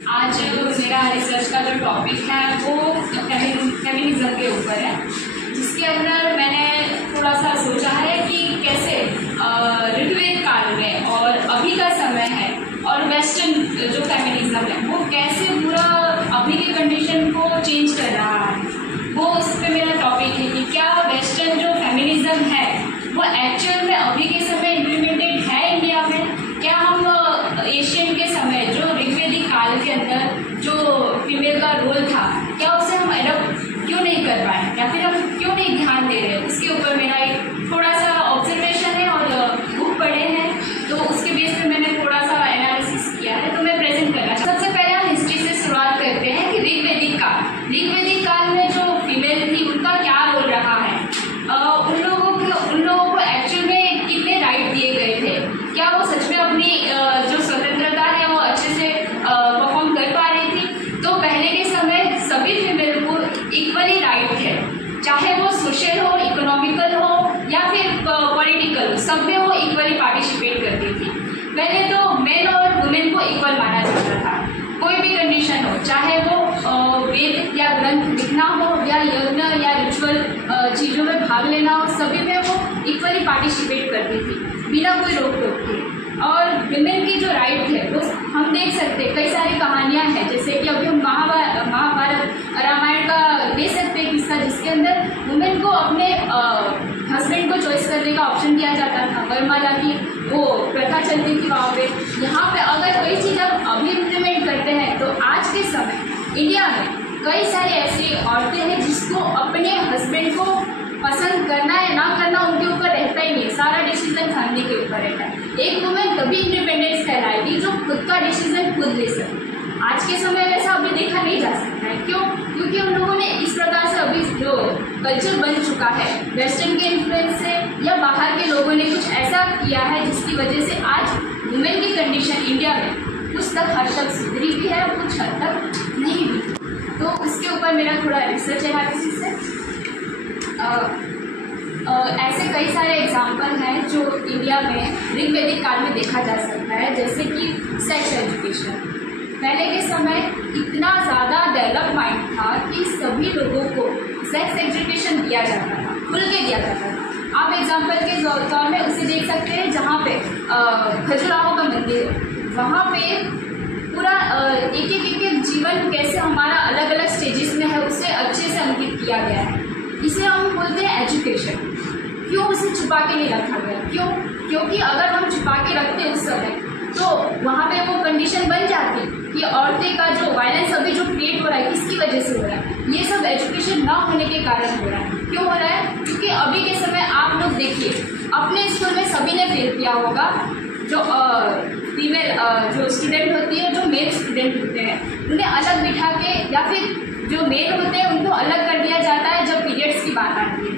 आज मेरा रिसर्च का जो टॉपिक है वो फेमिनिज्म के ऊपर है, जिसके अंदर मैंने थोड़ा सा सोचा है कि कैसे ऋग्वेद काल में और अभी का समय है और वेस्टर्न जो फेमिनिज्म है वो कैसे पूरा अभी की कंडीशन को चेंज कर रहा है। वो उस पर मेरा टॉपिक है कि क्या वेस्टर्न जो फेमिनिज्म है वो एक्चुअल में अभी के समय इम्प्लीमेंटेड है इंडिया में। क्या हम एशियन के समय जो ऋग्वेदिक काल के अंदर जो फीमेल का रोल था, क्या उसे हम एडॉप्ट क्यों नहीं कर पाए या फिर हम क्यों नहीं ध्यान दे रहे, उसके ऊपर मेरा एक थोड़ा सा ऑब्जर्वेशन है और बुक पढ़े हैं तो उसके बेस पे मैंने थोड़ा सा एनालिसिस किया है, तो मैं प्रेजेंट कर रहा हूँ। सबसे पहले हम हिस्ट्री से शुरुआत करते हैं कि ऋग्वेदिक काल में जो फीमेल थी उनका क्या रोल रहा है, उन लोगों को एक्चुअल में कितने राइट दिए गए थे, क्या वो सच में अपनी जो स्वतंत्रता है वो अच्छे से परफॉर्म कर पा रही थी। तो पहले के समय सभी फीमेल को इक्वली राइट थे, चाहे वो सोशल हो, इकोनॉमिकल हो या फिर पॉलिटिकल, सब में वो इक्वली पार्टिसिपेट करती थी। पहले तो मेन और वुमेन को इक्वल माना जाता था, कोई भी कंडीशन हो, चाहे वो वेद या ग्रंथ लिखना हो या यज्ञ या रिचुअल चीज़ों में भाग लेना हो, सभी में वो इक्वली पार्टिसिपेट करती थी बिना कोई रोक टोक के। और विमेन की जो राइट है वो हम देख सकते हैं, कई सारी कहानियां हैं, जैसे कि अभी हम महाभारत रामायण का दे सकते हैं किस्सा, जिसके अंदर वुमेन को अपने हस्बैंड को चॉइस करने का ऑप्शन दिया जाता था। वरमाला की वो प्रथा चलती थी वहाँ पे। यहाँ पे अगर कोई चीज़ हम अभी इम्प्लीमेंट करते हैं तो आज के समय इंडिया में कई सारी ऐसी औरतें हैं जिसको अपने हस्बैंड को पसंद करना है ना करना उनके ऊपर रहता ही नहीं, सारा डिसीजन फैमिली के ऊपर रहता है। एक वुमेन तभी इंडिपेंडेंस कहलाएगी जो खुद का डिसीजन खुद ले सके। आज के समय में ऐसा अभी देखा नहीं जा सकता है। क्यों? क्योंकि हम लोगों ने इस प्रकार से अभी जो कल्चर बन चुका है वेस्टर्न के इन्फ्लुएंस से या बाहर के लोगों ने कुछ ऐसा किया है जिसकी वजह से आज वुमेन की कंडीशन इंडिया में कुछ हद तक सुधरी भी है और कुछ हद तक नहीं भी। तो उसके ऊपर मेरा थोड़ा रिसर्च एनालिसिस है। ऐसे कई सारे एग्जाम्पल हैं जो इंडिया में ऋग्वेदिक काल में देखा जा सकता है, जैसे कि सेक्स एजुकेशन। पहले के समय इतना ज़्यादा डेवलप माइंड था कि सभी लोगों को सेक्स एजुकेशन दिया जाता था, खुल के दिया जाता था। आप एग्जाम्पल के तौर में उसे देख सकते हैं जहाँ पे खजुराहो का मंदिर है, वहाँ पे पूरा एक एक जीवन कैसे हमारा अलग अलग स्टेजेस में है उसे अच्छे से अंकित किया गया है। इसे हम बोलते हैं एजुकेशन। क्यों उसे छुपा के नहीं रखा गया? क्यों? क्योंकि अगर हम छुपा के रखते उस समय तो वहाँ पे वो कंडीशन बन जाती कि औरतें का जो वायलेंस अभी जो क्रिएट हो रहा है किसकी वजह से हो रहा है, ये सब एजुकेशन ना होने के कारण हो रहा है। क्यों हो रहा है? क्योंकि अभी के समय आप लोग देखिए अपने स्कूल में सभी ने फेल किया होगा, जो फीमेल जो स्टूडेंट होती है, जो मेल स्टूडेंट होते हैं उन्हें अलग बिठा के या फिर जो मेल होते हैं उनको अलग कर दिया जाता है जब पीरियड्स की बात आती है।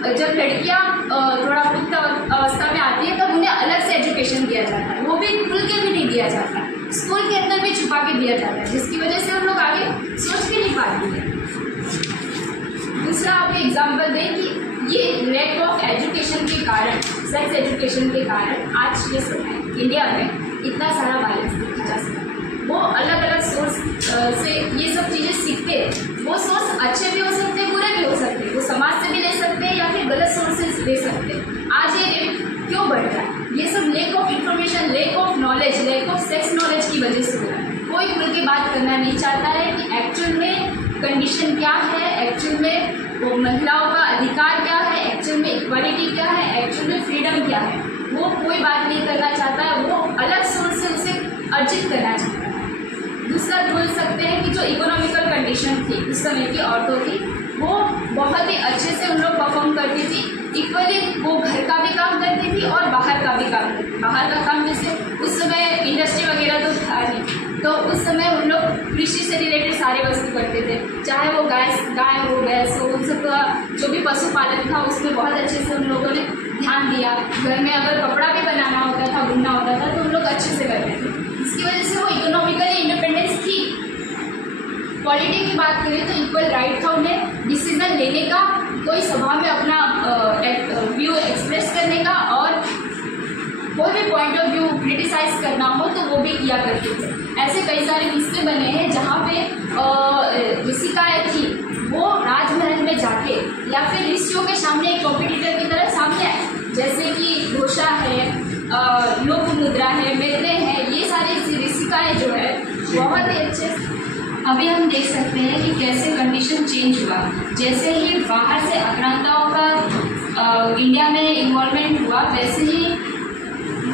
तो जब लड़कियां थोड़ा पुख्त अवस्था में आती है तब उन्हें अलग से एजुकेशन दिया जाता है, वो भी खुल के भी नहीं दिया जाता, स्कूल के अंदर भी छुपा के दिया जाता है, जिसकी वजह से हम लोग आगे सोच भी नहीं पाते हैं। दूसरा आप एग्जाम्पल दें कि ये लैक ऑफ एजुकेशन के कारण, सेक्स एजुकेशन के कारण आज के समय इंडिया में इतना सारा वायलेंस देखा जा सकता है। वो अलग अलग सोर्स से ये सब चीज़ें सीखते हैं। वो सोर्स अच्छे भी हो सकते हैं, बुरे भी हो सकते हैं, वो समाज से भी ले सकते हैं या फिर गलत सोर्सेज ले सकते हैं। आज ये रेट क्यों बढ़ रहा है? ये सब lake of information, lake of knowledge, lake of sex knowledge की वजह से हो रहा है। कोई खुल के बात करना नहीं चाहता है कि एक्चुअल में कंडीशन क्या है, एक्चुअल में वो महिलाओं का अधिकार क्या है, एक्चुअल में इक्वालिटी क्या है, एक्चुअल में फ्रीडम क्या है, वो कोई बात नहीं करना चाहता है। वो अलग सोर्स से उसे अर्जित करना चाहता है। दूसरा बोल सकते हैं कि जो इकोनॉमिकल कंडीशन थी उस समय की औरतों की, वो बहुत ही अच्छे से उन लोग परफॉर्म करती थी इक्वली। वो घर का भी काम करती थी और बाहर का भी काम करती थी। बाहर का काम जैसे उस समय इंडस्ट्री वगैरह तो था नहीं, तो उस समय उन लोग कृषि से रिलेटेड सारे वस्तु करते थे, चाहे वो गाय हो, भैंस हो, उन सब का जो भी पशुपालन था उसमें बहुत अच्छे से उन लोगों ने ध्यान दिया। घर में अगर कपड़ा भी बनाना होता था, बुनना होता था, तो उन लोग अच्छे से करते थे। इसकी वजह से वो इकोनॉमिकली इंडिपेंडेंस थी। पॉलिटी की बात करें तो इक्वल राइट था उन्हें डिसीजन लेने का, कोई सभा में अपना व्यू एक्सप्रेस करने का, और कोई भी पॉइंट ऑफ व्यू क्रिटिसाइज करना हो तो वो भी किया करते थे। ऐसे कई सारे किस्से बने हैं जहाँ पे ऋषिकाएँ थी वो राजमहल में जाके या फिर ऋषियों के सामने एक कॉम्पिटिटर की तरह सामने आए, जैसे कि घोषा है, लोकमुद्रा है, मैत्रेय है, ये सारी ऋषिकाएँ जो है बहुत ही अच्छे। अभी हम देख सकते हैं कि कैसे कंडीशन चेंज हुआ। जैसे ही बाहर से आक्रांताओं का इंडिया में इन्वॉल्वमेंट हुआ, वैसे ही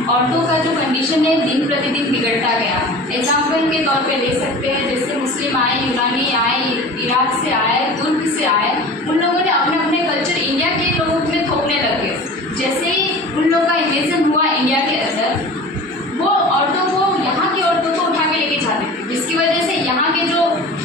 औरतों का जो कंडीशन है दिन प्रतिदिन बिगड़ता गया। एग्जाम्पल के तौर पे ले सकते हैं, जैसे मुस्लिम आए, यूनानी आए, इराक से आए, तुर्क से आए, उन लोगों ने अपने अपने कल्चर इंडिया के लोगों में थोपने लगे। जैसे ही उन लोगों का इन्वेजन हुआ इंडिया के अंदर, वो औरतों को, यहाँ की औरतों को उठा के लेके जाते थे, जिसकी वजह से यहाँ के जो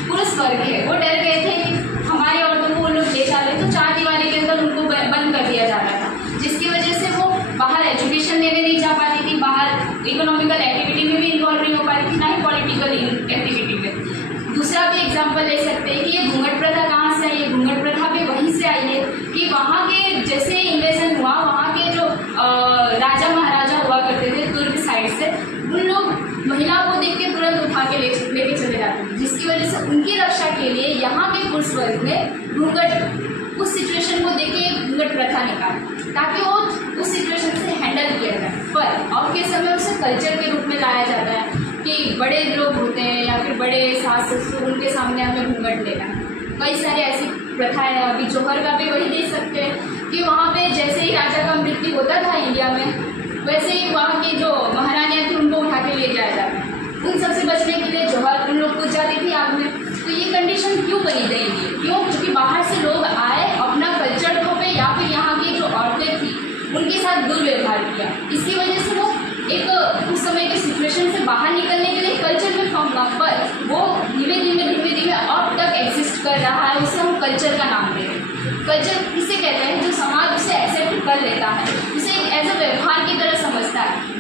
पुरुष वर्ग है वो डर गए थे कि हमारी औरतों को वो लोग ले जा रहे, तो चार दीवारी के अंदर उनको बंद कर दिया जा रहा था, जिसकी वजह से वो बाहर एजुकेशन लेने नहीं जा पाती थी, बाहर इकोनॉमिकल एक्टिविटी में भी इन्वॉल्व नहीं हो पाती थी, ना ही पॉलिटिकल एक्टिविटी में। दूसरा भी एग्जाम्पल ले सकते हैं कि ये घूंघट प्रथा कहाँ से आई है। घूंघट प्रथा भी वहीं से आई है कि वहाँ के जैसे इन्वेजन हुआ, वहाँ के जो राजा महाराजा हुआ करते थे तुर्क साइड से, उन लोग महिलाओं को देख के तुरंत उठा के लेके चले जाते थे, जिसकी वजह से उनकी रक्षा के लिए यहाँ के पुरुष वर्ग ने घूंघट, उस सिचुएशन को देख के घूंघट प्रथा निकाली ताकि वो उस सिचुएशन से हैंडल किया जाए। पर अब के समय उसे कल्चर के रूप में लाया जाता है कि बड़े लोग होते हैं या फिर बड़े सास ससुर, उनके सामने हमें घूंघट लेना है। कई सारी ऐसी प्रथाएं हैं। अभी जौहर का भी वही देख सकते हैं कि वहाँ पे जैसे ही राजा का मृत्यु होता था इंडिया में, वैसे ही वहाँ की जो महारानियाँ थी उनको उठा के ले जाया जाता है। उन सबसे बचने के लिए जौहर उन लोग कूद जाती थी आग में। तो ये कंडीशन क्यों बनी गई थी? क्यों? क्योंकि बाहर से लोग आए, अपना कल्चर को पे या फिर यहाँ की जो औरतें थी उनके साथ दुर्व्यवहार किया। इसकी वजह से वो एक उस समय के सिचुएशन से बाहर निकलने के लिए कल्चर में फॉर्म हुआ, पर वो धीमे धीमे अब तक एग्जिस्ट कर रहा है। उसे हम कल्चर का नाम दे रहे हैं। कल्चर किसे कहते हैं? जो समाज उसे एक्सेप्ट कर लेता है, उसे एज अ व्यवहार की तरह समझता है।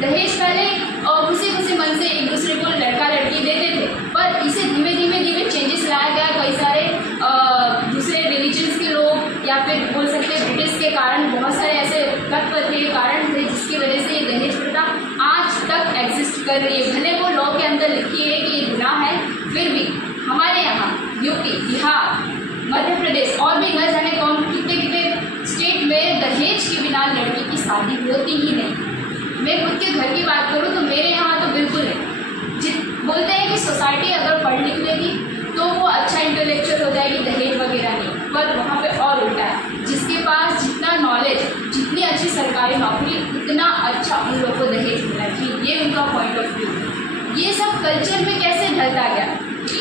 दहेज पहले और खुशी मन से एक दूसरे को लड़का लड़की देते थे, पर इसे धीमे धीमे चेंजेस लाया गया। कई सारे दूसरे रिलीजन्स के लोग या फिर बोल सकते हैं ब्रिटिश के कारण, बहुत सारे ऐसे तत्व थे, कारण थे, जिसकी वजह से ये दहेज प्रथा आज तक एग्जिस्ट कर रही है। भले वो लॉ के अंदर लिखी है कि ये गुनाह है, फिर भी हमारे यहाँ यूपी, बिहार, मध्य प्रदेश और भी न जाने कौन कितने स्टेट में दहेज के बिना लड़की की शादी होती ही नहीं। मैं खुद के घर की बात करूँ तो मेरे यहाँ तो बिल्कुल है। बोलते हैं कि सोसाइटी अगर पढ़ लिख लेगी तो वो अच्छा इंटेलेक्चुअल हो जाएगी, दहेज वगैरह नहीं, पर वहाँ पे और उल्टा है। जिसके पास जितना नॉलेज, जितनी अच्छी सरकारी नौकरी, उतना अच्छा उन लोग को दहेज मिलना चाहिए। ये उनका पॉइंट ऑफ व्यू है। ये सब कल्चर में कैसे ढलता गया?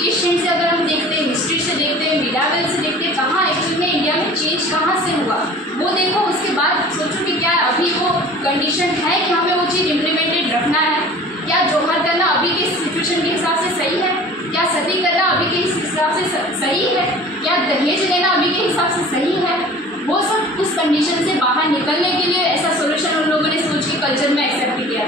इस चीज़ से अगर हम देखते हैं, हिस्ट्री से देखते हैं, मिडावल से देखते हैं, कहाँ एक्चुअली में इंडिया में चेंज कहाँ से हुआ वो देखो। उसके बाद सोचो कि क्या अभी वो कंडीशन है कि हमें वो चीज़ इम्प्लीमेंटेड रखना है? क्या जौहर करना अभी के सिचुएशन के हिसाब से सही है? क्या सती करना अभी के हिसाब से सही है? क्या दहेज लेना अभी के हिसाब से सही है? वो सब उस कंडीशन से बाहर निकलने के लिए ऐसा सोल्यूशन उन लोगों ने सोच के कल्चर में एक्सेप्ट किया।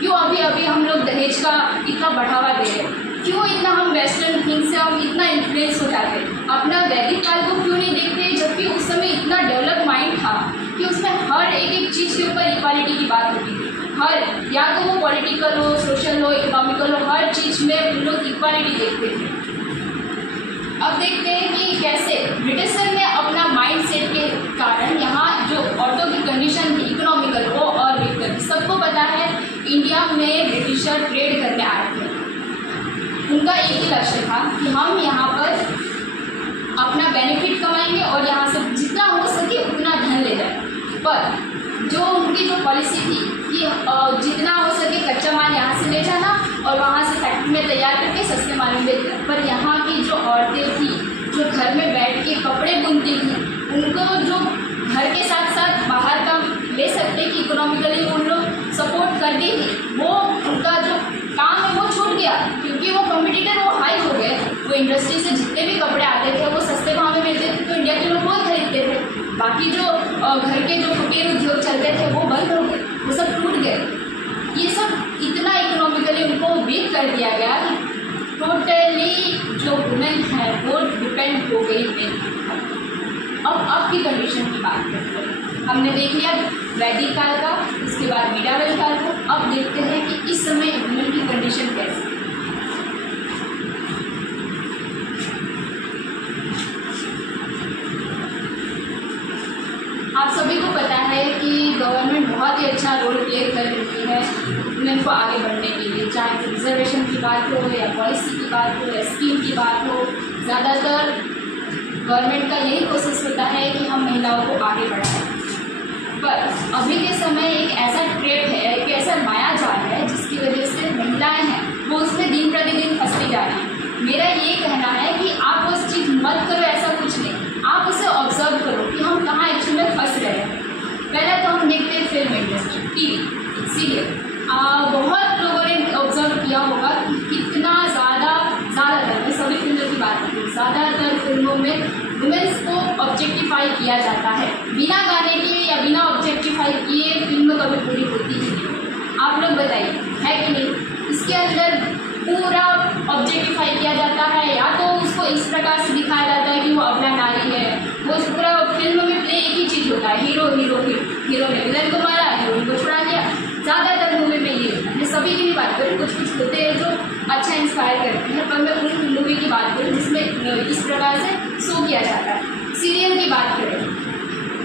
क्यों अभी हम लोग दहेज का इतना बढ़ावा दे रहे हैं? क्यों इतना हम वेस्टर्न थिंग से हम इतना इन्फ्लुएंस हो जाते हैं? अपना वैदिक काल को क्यों नहीं देखते, जबकि उस समय इतना डेवलप माइंड था कि उसमें हर एक चीज़ के ऊपर इक्वालिटी की बात होती थी। हर, या तो वो पॉलिटिकल हो, सोशल हो, इकोनॉमिकल हो, हर चीज़ में उन लोग इक्वालिटी देखते थे। अब देखते हैं कि कैसे ब्रिटिशर ने अपना माइंड सेट के कारण यहाँ जो औरतों की कंडीशन थी इकोनॉमिकल वो और वीक कर दी। सबको पता है इंडिया में ब्रिटिशर ट्रेड करने आए थे। उनका एक ही लक्ष्य था कि हम यहाँ पर अपना बेनिफिट कमाएंगे और यहाँ से जितना हो सके उतना धन ले जाए। पर जो उनकी जो पॉलिसी थी कि जितना हो सके कच्चा माल यहाँ से ले जाना और वहाँ से फैक्ट्री में तैयार करके सस्ते माल में बेचना। पर यहाँ की जो औरतें थी जो घर में बैठ के कपड़े बुनती थी, उनको जो घर के साथ साथ बाहर का ले सकते कि इकोनॉमिकली उन लोग सपोर्ट करती थी, वो उनका जो काम है वो छूट गया क्योंकि वो कॉम्पिटिटर वो हाई हो गए। वो इंडस्ट्री से जितने भी कपड़े आते थे वो सस्ते भाव में मिलते थे, तो इंडिया के लोग बहुत खरीदते थे। बाकी जो घर के जो कुटीर उद्योग चलते थे वो बंद हो गए, वो सब टूट गए। ये सब इतना इकोनॉमिकली उनको वीक कर दिया गया कि टोटली जो वुमेन है वो डिपेंड हो गई मेन। अब की कंडीशन की बात करते हैं। हमने देख लिया वैदिक काल का, उसके बाद मिडावल काल को। अब देखते हैं कि इस समय वुमेन की कंडीशन कैसी है। रोल प्ले कर रही है वुमेन को आगे बढ़ने के लिए, चाहे रिजर्वेशन की बात हो या पॉलिसी की बात हो या स्कीम की बात हो। ज़्यादातर गवर्नमेंट का यही कोशिश होता है कि हम महिलाओं को आगे बढ़ाएं, पर अभी के समय एक ऐसा ट्रैप है, एक ऐसा माया जाल है जिसकी वजह से महिलाएं हैं वो उसमें दिन प्रतिदिन फंसती जा रही हैं। मेरा ये कहना है कि आप उस चीज़ मत करो, ऐसा कुछ नहीं, आप उसे ऑब्जर्व करो कि हम कहाँ एक्चुअली में फंस रहे हैं। पहले तो हम देखते हैं फिल्म इंडस्ट्री, टीवी, सीरियल। बहुत लोगों ने ऑब्जर्व किया होगा कि कितना ज़्यादातर मैं सभी फिल्मों की बात करती हूँ, ज़्यादातर फिल्मों में वुमेन्स को ऑब्जेक्टिफाई किया जाता है। बिना गाने के या बिना ऑब्जेक्टिफाई किए फिल्म कभी पूरी होती ही नहीं। आप लोग बताइए, है कि नहीं? इसके अंदर पूरा ऑब्जेक्टिफाई किया जाता है, या तो उसको इस प्रकार से दिखाया जाता है कि वो अबला नारी है। वो पूरा फिल्म में प्ले एक ही चीज़ होता है, हीरो ने विलन को मारा, हीरोइन को छुड़ा दिया। ज़्यादातर मूवी में ये होता है। मैं सभी की भी बात करूँ, कुछ होते हैं जो अच्छा इंस्पायर करते हैं, पर मैं उन मूवी की बात करूँ जिसमें इस प्रकार से शो किया जाता है। सीरियल की बात करें,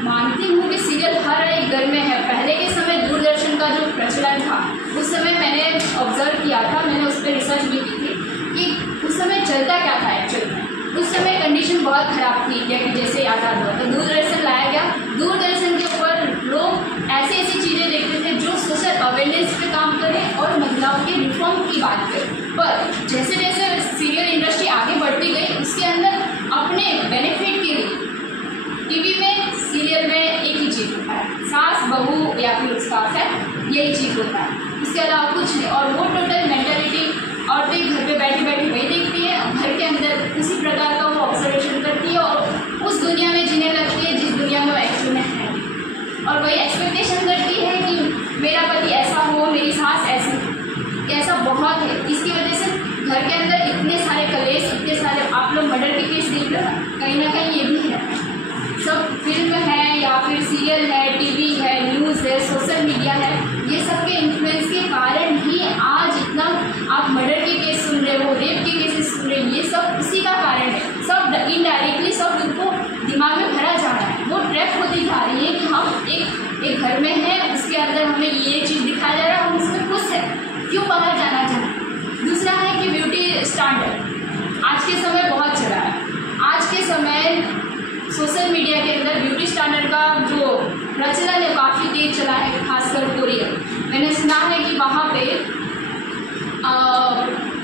मानती हूँ कि सीरियल हर एक घर में है। पहले के समय दूरदर्शन का जो प्रचलन था उस समय मैंने ऑब्जर्व किया था, मैंने उस पर रिसर्च भी की थी कि उस समय चलता क्या था एक्चुअल में। उस समय कंडीशन बहुत ख़राब थी इंडिया की, जैसे आज़ाद हुआ तो दूरदर्शन लाया गया। दूरदर्शन के ऊपर लोग ऐसी चीज़ें देखते थे जो सोशल अवेयरनेस पे काम करें और महिलाओं के रिफॉर्म की बात करें। पर जैसे जैसे सीरियल इंडस्ट्री आगे बढ़ती गई उसके अंदर अपने बेनिफिट के लिए टीवी में, सीरियल में एक ही चीज़ होता है, सास बहू या फिर उसका है, यही चीज़ होता है, इसके अलावा कुछ नहीं। और वो टोटल मेंटालिटी औरतें घर पे बैठी बैठी वही देखती है, घर के अंदर उसी प्रकार का वो ऑब्जर्वेशन करती है और उस दुनिया में जीने लगती है जिस दुनिया में वो एक्चुअल में है, और वही एक्सपेक्टेशन करती है कि मेरा पति ऐसा हो, मेरी सास ऐसी। ऐसा बहुत है, इसकी वजह से घर के अंदर इतने सारे कलेश, इतने सारे आप लोग मर्डर के केस देख रहे हैं, कहीं ना कहीं ये भी है। सब फिल्म है या फिर सीरियल है, टीवी है, न्यूज़ है, सोशल मीडिया है, ये सब के इन्फ्लुएंस के कारण ही आज इतना आप मर्डर के केस सुन रहे हो, रेप के केसेस सुन रहे हो, ये सब इसी का कारण है। सब इनडायरेक्टली सब उनको दिमाग में भरा जा रहा है, वो ट्रैप होती जा रही है कि हम एक घर में हैं, उसके अंदर हमें ये चीज़ दिखाया जा रहा है, हम उसमें खुश हैं, क्यों बाहर जाना चाहें। दूसरा है कि ब्यूटी स्टैंडर्ड आज के समय बहुत चला है। आज के समय सोशल मीडिया के अंदर ब्यूटी स्टैंडर्ड का जो प्रचलन है काफ़ी तेज चला है, खासकर कोरिया। मैंने सुना है कि वहाँ पे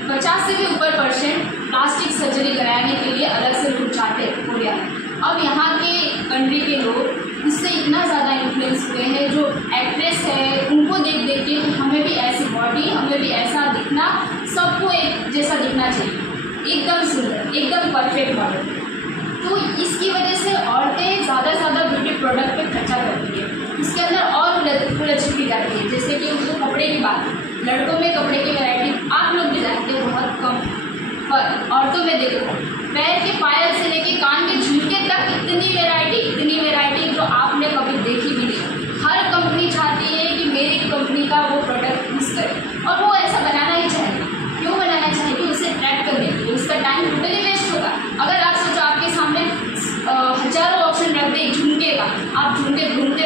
50 से भी ऊपर % प्लास्टिक सर्जरी कराने के लिए अलग से लोग जाते हैं कोरिया में। अब यहाँ के कंट्री के लोग उससे इतना ज़्यादा इन्फ्लुएंस हुए हैं, जो एक्ट्रेस है उनको देख देख के हमें भी ऐसी बॉडी, हमें भी ऐसा दिखना, सबको एक जैसा दिखना चाहिए, एकदम सुंदर, एकदम परफेक्ट मॉडल। तो इसकी वजह से औरतें ज़्यादा से ज़्यादा ब्यूटी प्रोडक्ट पे खर्चा करती है, उसके अंदर और उलझती जाती है। जैसे कि उनको कपड़े की बात, लड़कों में कपड़े की वैरायटी आप लोग भी जानते हैं बहुत कम, पर औरतों में देखो पैर के पायल से लेके कान के झुमके तक इतनी वैरायटी जो आपने कभी देखी भी नहीं। हर कंपनी चाहती है कि मेरी कंपनी का वो प्रोडक्ट यूज़ करे, और वो ऐसा बनाना ही चाहिए। क्यों बनाना चाहिए? उसे ट्रैक करने के लिए। उसका टाइम टोटली वेस्ट होगा। अगर आप सोचो आपके सामने हजारों ऑप्शन रख दे झुमके का, आप झुमके ढूंढते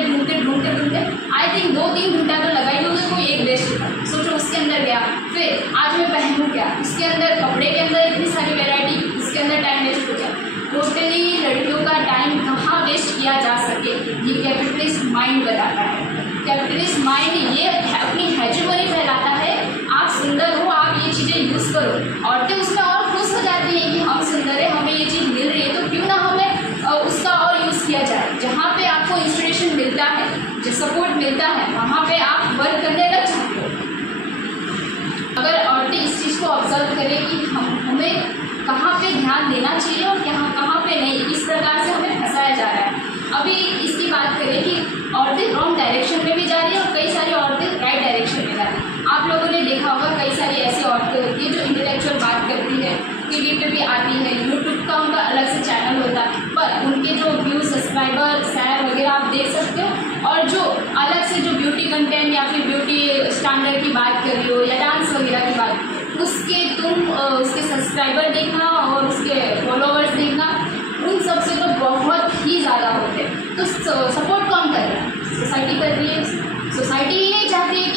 आई थिंक 2-3 घंटा तो लगा ही होगा, कोई एक वेस्ट होगा। सोचो उसके अंदर गया, फिर आज मैं पहनूँ क्या, उसके अंदर कपड़े के अंदर इतनी सारी वैरायटी, उसके अंदर टाइम वेस्ट हो गया। टोटली लड़कियों का टाइम कहाँ वेस्ट किया जा सके, ये कैपिटलिस्ट माइंड बताता है। कैपिटलिस्ट माइंड ये अपनी हेजेमनी फैलाता है, आप सुंदर हो, आप ये चीज़ें यूज़ करो। औरतें उसमें और खुश हो जाती हैं कि हम सुंदर है, हमें ये चीज़ मिल रही है, तो क्यों ना हमें उसका और यूज़ किया जाए। जहाँ पे आपको इंस्पिरेशन मिलता है, जो सपोर्ट मिलता है, वहाँ पे आप वर्क करने लग जाते हो। अगर औरतें इस चीज़ को ऑब्जर्व करें कि हमें कहाँ पे ध्यान देना चाहिए और कहाँ पे नहीं, इस प्रकार से हमें फंसाया जा रहा है। अभी इसकी बात करें कि औरतें रॉन्ग डायरेक्शन में भी जा रही है और कई सारी औरतें राइट डायरेक्शन में जा रही है। आप लोगों ने देखा होगा कई सारी ऐसी औरतें होती हैं जो इंटेलेक्चुअल बात करती है, टीवी पे भी आती है, यूट्यूब का उनका अलग से चैनल होता है, पर उनके जो व्यू, सब्सक्राइबर, शेयर वगैरह आप देख सकते हो। और जो अलग से जो ब्यूटी कंटेंट या फिर ब्यूटी स्टैंडर्ड की बात कर रही हो या डांस वगैरह की बात, उसके सब्सक्राइबर देखना और उसके फॉलोवर्स देखना, उन सब से तो बहुत ही ज़्यादा होते हैं। तो सपोर्ट कौन कर रहा है? सोसाइटी कर रही है। सोसाइटी ही नहीं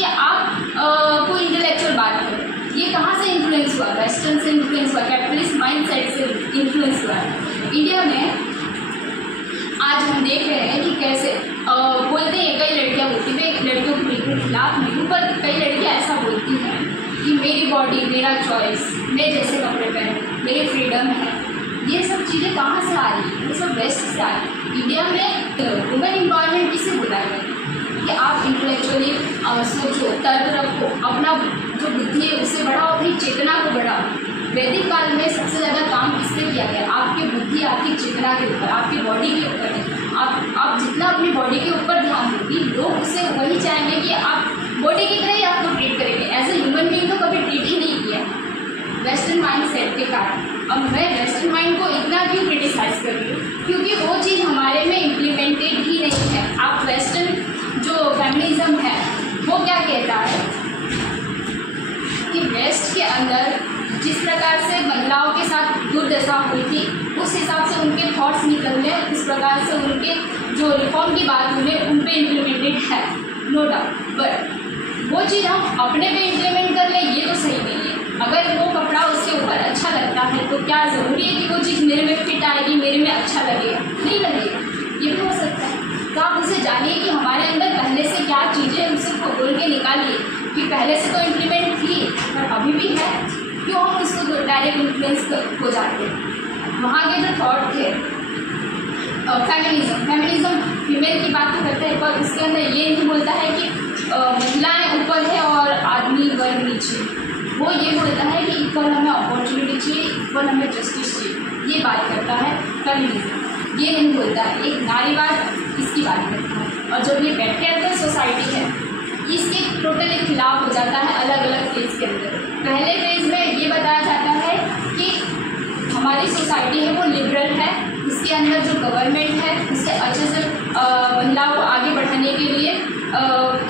कि आप कोई इंटेलेक्चुअल बात करें, ये कहाँ से इन्फ्लुएंस हुआ? वेस्टर्न से इन्फ्लुएंस हुआ, कैपिटलिस्ट माइंडसेट से इन्फ्लुएंस हुआ है। इंडिया में आज हम देख रहे हैं कि कैसे बोलते हैं, कई लड़कियां बोलती हैं, मैं लड़कियों के बिल्कुल खिलाफ नहीं हूँ, पर कई लड़कियां ऐसा बोलती हैं कि मेरी बॉडी, मेरा चॉइस, मैं जैसे कपड़े पहनूं, मेरी फ्रीडम है। ये सब चीज़ें कहाँ से आ रही है? ये सब वेस्ट से आ रही है। इंडिया में वुमेन एम्पावरमेंट किसे बुलाया गया कि आप इंटेलेक्चुअली सोचो, तर्क रखो, अपना जो बुद्धि है उसे बढ़ाओ, अपनी चेतना को बढ़ाओ। वैदिक काल में सबसे ज़्यादा काम किससे किया गया? आपकी बुद्धि, आपकी चेतना के ऊपर, आपकी बॉडी के ऊपर है। आप जितना अपनी बॉडी के ऊपर ध्यान दोगी, लोग उससे वही चाहेंगे कि आप बॉडी की तरह ही आपको ट्रीट करेंगे। एज ए ह्यूमन बीइंग तो कभी ट्रीट ही नहीं किया वेस्टर्न माइंड सेट के कारण। अब मैं वेस्टर्न माइंड को इतना क्यों क्रिटिसाइज कर रही हूँ? क्योंकि वो चीज़ हमारे में इम्प्लीमेंटेड ही नहीं है। आप वेस्टर्न जो फेमिनिज्म है वो क्या कहता है कि वेस्ट के अंदर जिस प्रकार से महिलाओं के साथ दुर्दशा हुई थी, उस हिसाब से उनके थॉट्स निकलने, उस प्रकार से उनके जो रिफॉर्म की बात हुई उन पे इम्प्लीमेंटेड है, नो डाउट। बट वो चीज़ हम अपने पे इम्प्लीमेंट कर लें, ये तो सही नहीं है। अगर वो कपड़ा उसके ऊपर अच्छा लगता है तो क्या ज़रूरी है कि वो चीज़ मेरे में फिट आएगी, मेरे में अच्छा लगेगा? नहीं लगेगा। ये भी हो सकता है। तो आप उसे जानिए कि हमारे अंदर पहले से क्या चीज़ें, उसे खोल के निकालिए कि पहले से तो इम्प्लीमेंट थी पर अभी भी है, क्यों हम उसको डायरेक्ट इन्फ्लुएंस हो जाते हैं। वहाँ के जो थॉट थे फेमिनिज्म फीमेल की बात तो करते हैं, पर उसके अंदर ये नहीं बोलता है कि महिलाएं ऊपर है और आदमी वर्ग नीचे। वो ये बोलता है कि इक्वल हमें अपॉर्चुनिटी चाहिए, इक्वल हमें जस्टिस चाहिए। ये बात करता है फेमिनिज्म। ये नहीं बोलता है, एक नारीवाद इसकी बात करता है। और जब ये पैट्रियार्कल सोसाइटी है, इसके टोटली खिलाफ हो जाता है अलग अलग फेज के अंदर। पहले फेज में ये बताया जाता है कि हमारी सोसाइटी है वो लिबरल है, इसके अंदर जो गवर्नमेंट है उसे अच्छे से महिलाओं को आगे बढ़ाने के लिए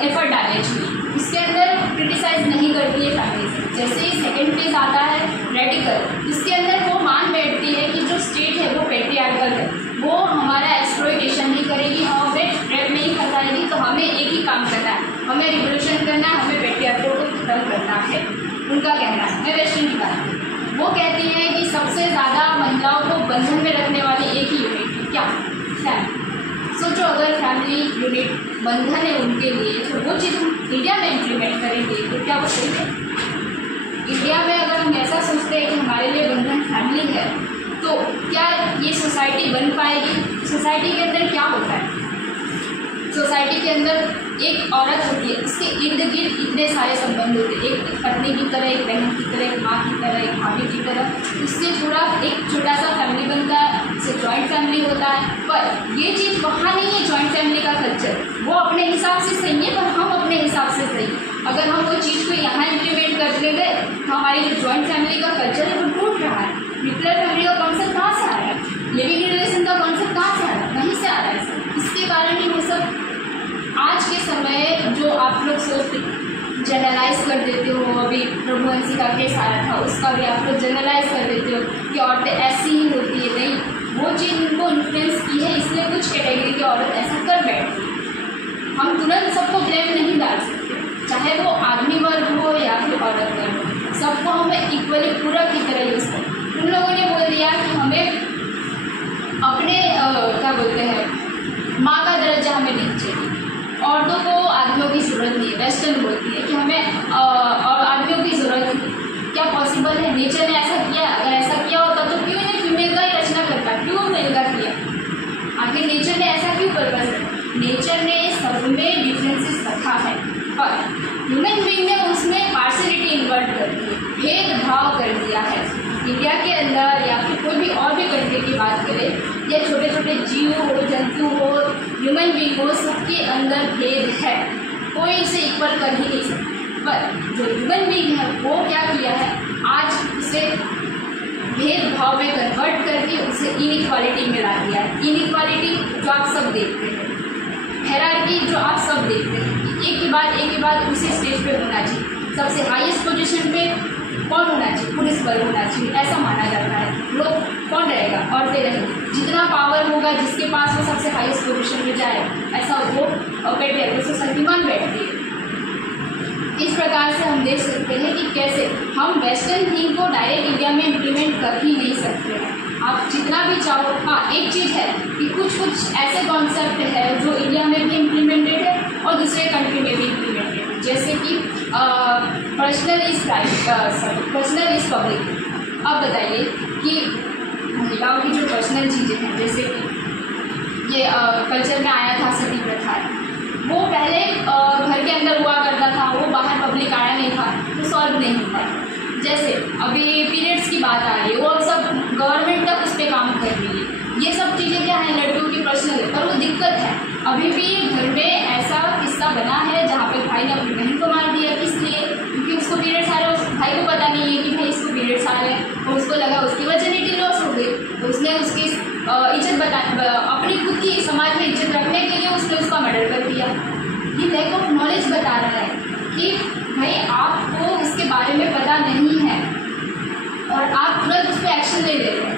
एफर्ट डालने चाहिए। इसके अंदर क्रिटिसाइज नहीं करती है फेमिनिज्म। जैसे ही सेकेंड फेज आता है रेडिकल, इसके अंदर वो मान बैठती है कि जो स्टेट है वो पैट्रियार्कल है, वो हमारा एक्सप्लॉयटेशन नहीं करेगी, हमें ट्रैप नहीं फंसाएगी। तो हमें एक ही काम करना है, हमें रिवोल्यूशन करना है, हमें पैट्रियार्कल को खत्म करना है। उनका कहना है, मैं वेस्टर्न की बात करूँ, वो कहती हैं कि सबसे ज़्यादा महिलाओं को बंधन में रखने वाली एक ही यूनिट क्या? फैमिली। सोचो अगर फैमिली यूनिट बंधन है उनके लिए, तो वो चीज़ हम इंडिया में इम्प्लीमेंट करेंगे तो क्या वो सही है? इंडिया में अगर हम ऐसा सोचते हैं कि हमारे लिए बंधन फैमिली है, तो क्या ये सोसाइटी बन पाएगी? सोसाइटी के अंदर क्या होता है? सोसाइटी के अंदर एक औरत होती है, उसके इर्द गिर्द इतने सारे संबंध होते हैं, एक पत्नी की तरह, एक बहन की तरह, एक माँ की तरह, एक भाभी की तरह। उससे पूरा एक छोटा सा फैमिली बनता है, उससे जॉइंट फैमिली होता है। पर ये चीज़ वहाँ नहीं है जॉइंट फैमिली का कल्चर। वो अपने हिसाब से सही है, पर हम अपने हिसाब से सही। अगर हम वो चीज़ को यहाँ इम्प्लीमेंट करते गए तो हमारी जो जॉइंट फैमिली का कल्चर है वो टूट रहा है। न्यूक्लियर फैमिली का कॉन्सेप्ट कहाँ से आ रहा है? लिविंग रिलेशन का कॉन्सेप्ट कहाँ से आ रहा है? वहीं से आ रहा है सर। इसके कारण ही वो सब आज के समय जो आप लोग सोचते जनरलाइज कर देते हो, अभी रघुवंशी का केस आया था उसका भी आप लोग जनरलाइज कर देते हो कि औरतें ऐसी ही होती है। नहीं, वो चीज़ उनको इन्फ्लुएंस की है, इसलिए कुछ कैटेगरी की औरत ऐसा कर बैठती है। हम तुरंत सबको ब्लेम नहीं डाल सकते, चाहे वो आदमी वर्ग हो या फिर औरत वर्ग हो, सबको हमें इक्वली पूरक की तरह यूज़ करें। उन लोगों ने बोल दिया कि हमें अपने क्या बोलते हैं, माँ का दर्जा हमें नहीं चाहिए, औरतों को आदमियों की ज़रूरत नहीं है। वेस्टर्न बोलती है कि हमें और आदमियों की ज़रूरत है। क्या पॉसिबल है? नेचर ने ऐसा किया? अगर ऐसा किया होता तो क्यों इन्हें फीमेल का ही रचना करता, क्यों मेल का किया? आखिर नेचर ने ऐसा क्यों पर्पस है? नेचर ने सब में डिफरेंसेस रखा है, पर ह्यूमन बीइंग ने उसमें पार्शियलिटी इन्वर्ट कर दी, भेदभाव कर दिया है। इंडिया के अंदर या फिर कोई भी और भी कंट्री की बात करें, या छोटे छोटे जीव हो, जंतु हो, ह्यूमन बीइंग हो, सबके अंदर भेद है, कोई इसे इक्वल कर ही नहीं सकता। पर जो ह्यूमन बीइंग है वो क्या किया है, आज उसे भेदभाव में कन्वर्ट करके उसे इनइक्वालिटी में ला दिया है। इनइक्वालिटी जो आप सब देखते हैं, हायरार्की जो आप सब देखते हैं, एक के बाद उसी स्टेज पे होना चाहिए। सबसे हाईएस्ट पोजीशन पे कौन होना चाहिए? पुलिस बल होना चाहिए, ऐसा माना जाता है। लोग कौन रहेगा? औरतें रहेंगी। जितना पावर होगा जिसके पास वो सबसे हाईएस्ट पोजीशन में जाए, ऐसा वो पैट्रियार्कल सोसाइटी मान बैठती है। इस प्रकार से हम देख सकते हैं कि कैसे हम वेस्टर्न थिंग को डायरेक्ट इंडिया में इम्प्लीमेंट कर ही नहीं सकते हैं। आप जितना भी चाहो। हाँ, एक चीज़ है कि कुछ ऐसे कॉन्सेप्ट है जो इंडिया में भी इम्प्लीमेंटेड है और दूसरे कंट्री में भी इम्प्लीमेंटेड है, जैसे कि पर्सनल इज पब्लिक। अब बताइए कि महिलाओं की जो पर्सनल चीज़ें हैं, जैसे कि ये कल्चर में आया था सती प्रथा, वो पहले घर के अंदर हुआ करता था, वो बाहर पब्लिक आया नहीं था, तो सॉल्व नहीं हो पाया। जैसे अभी पीरियड्स की बात आ रही है, वो अब सब गवर्नमेंट तक उस पर काम कर रही है। ये सब चीज़ें क्या है, लड़कियों की पर्सनल है, पर वो दिक्कत है। अभी भी घर में ऐसा किस्सा बना है जहाँ पे भाई ने अपनी बहन को मार दिया, किस लिए? क्योंकि उसको पीरियड्स आ रहे हैं, उस भाई को पता नहीं है कि भाई इसको पीरियड्स आ रहे हैं, और उसको लगा उसकी वर्जिनिटी लॉस हो गई, तो उसने उसकी इज्जत अपनी खुद की समाज में इज्जत रखने के लिए उसने उसका मर्डर कर दिया। ये लैक ऑफ नॉलेज बता रहा है कि भाई आपको उसके बारे में पता नहीं है और आप तुरंत उस पर एक्शन ले लेते हैं।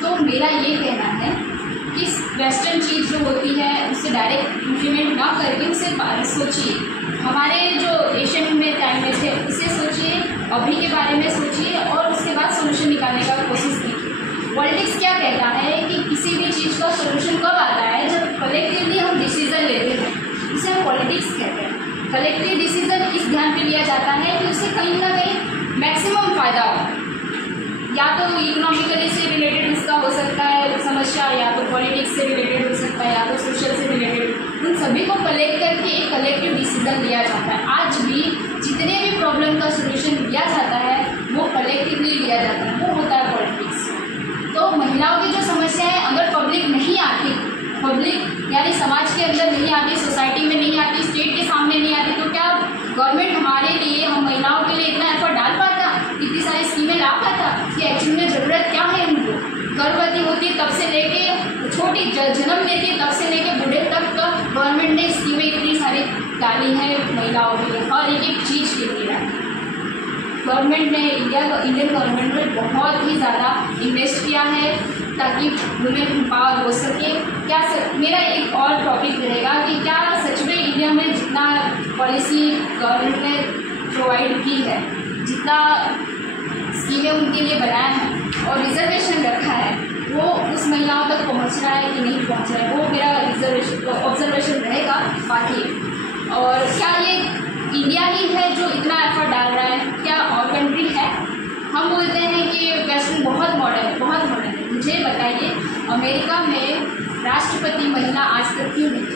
तो मेरा ये कहना है कि वेस्टर्न चीज़ जो होती है उससे डायरेक्ट इम्प्लीमेंट ना करके उससे सोचिए, हमारे जो एशियन में टाइम में थे उससे सोचिए, अभी के बारे में सोचिए और उसके बाद सोल्यूशन निकालने का कोशिश कीजिए। पॉलिटिक्स क्या कहता है कि किसी भी चीज़ का सोल्यूशन कब आता है, जब कलेक्टिवली हम डिसीजन लेते हैं, इसे हम पॉलिटिक्स कहते हैं। कलेक्टिव डिसीजन इस ध्यान पे लिया जाता है कि उससे कहीं ना कहीं मैक्सिमम फायदा हो, या तो इकोनॉमिकली से रिलेटेड उसका हो सकता है समस्या, या तो पॉलिटिक्स से रिलेटेड हो सकता है, या तो सोशल से रिलेटेड। उन सभी को कलेक्ट करके एक कलेक्टिव डिसीजन लिया जाता है। आज भी जितने भी प्रॉब्लम का सोल्यूशन लिया जाता है वो कलेक्टिवली लिया जाता है, वो होता है पॉलिटिक्स। तो महिलाओं की जो समस्या है, अगर पब्लिक नहीं आती, पब्लिक यानी समाज के अंदर नहीं आती, सोसाइटी में नहीं आती, स्टेट के सामने नहीं आती, तो क्या गवर्नमेंट हमारे लिए, हम महिलाओं के लिए इतना एफर्ट डाल पाता, इतनी सारी स्कीमें ला पाता कि एक्चुअली में ज़रूरत क्या है उनको? गर्भवती होती तब से लेके छोटी जन्म लेती तब से लेके बूढ़े तक का गवर्नमेंट ने स्कीमें इतनी सारी डाली है महिलाओं के लिए, और एक एक चीज़ के लिए गवर्नमेंट ने, इंडियन गवर्नमेंट ने बहुत ही ज़्यादा इन्वेस्ट किया है ताकि वुमेन एम्पावर हो सके। क्या मेरा एक और टॉपिक रहेगा कि क्या सच में इंडिया में जितना पॉलिसी गवर्नमेंट ने प्रोवाइड की है, जितना स्कीमें उनके लिए बनाया है और रिजर्वेशन रखा है, वो उस महिलाओं तक पहुंच रहा है कि नहीं पहुंच रहा है, वो मेरा ऑब्जर्वेशन रहेगा। बाकी और क्या ये इंडिया ही है जो इतना एफर्ट डाल रहा है, क्या और कंट्री है? हम बोलते हैं कि वेस्टर्न बहुत मॉडर्न है, बहुत मॉडर्न है। मुझे बताइए अमेरिका में राष्ट्रपति महिला आज तक क्यों नहीं?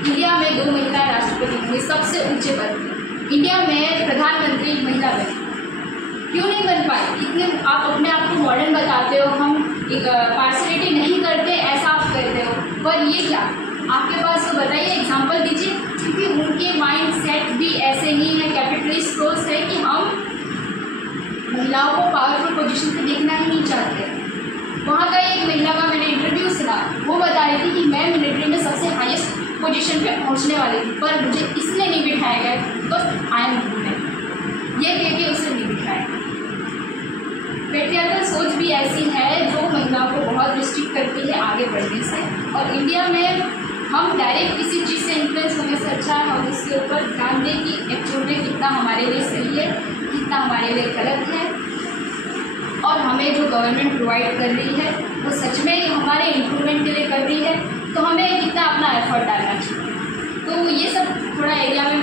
इंडिया में 2 महिलाएं राष्ट्रपति होंगी, सबसे ऊंचे पद। इंडिया में प्रधानमंत्री महिला बनी, क्यों नहीं बन पाई? इतने आप अपने आप को मॉडर्न बताते हो, हम एक पार्शलिटी नहीं करते ऐसा आप कहते हो, पर ये क्या आपके पास? तो बताइए, एग्जाम्पल दीजिए। क्योंकि उनके माइंड सेट भी ऐसे ही है, कैपिटलिस्ट सोच है कि हम महिलाओं को पावरफुल पोजीशन पे देखना ही नहीं चाहते। वहाँ का एक महिला का मैंने इंटरव्यू सुना, वो बता रही थी कि मैं मिलिट्री में सबसे हाईएस्ट पोजीशन पे पहुँचने वाली थी, पर मुझे इसलिए नहीं बिठाया गया बिकॉज आई एम वुमेन, ये कह के उसे नहीं बिठाया। पेट्रियार्कल सोच भी ऐसी है जो महिलाओं को बहुत रिस्ट्रिक्ट करती है आगे बढ़ने से, और इंडिया में हम डायरेक्ट किसी चीज़ से इन्फ्लुएंस होने से अच्छा है हम उसके ऊपर ध्यान दें कि एक्चुअल में कितना हमारे लिए सही है, कितना हमारे लिए गलत है, और हमें जो गवर्नमेंट प्रोवाइड कर रही है वो सच में हमारे इम्प्रूवमेंट के लिए कर रही है, तो हमें कितना अपना एफर्ट डालना चाहिए। तो ये सब थोड़ा एरिया में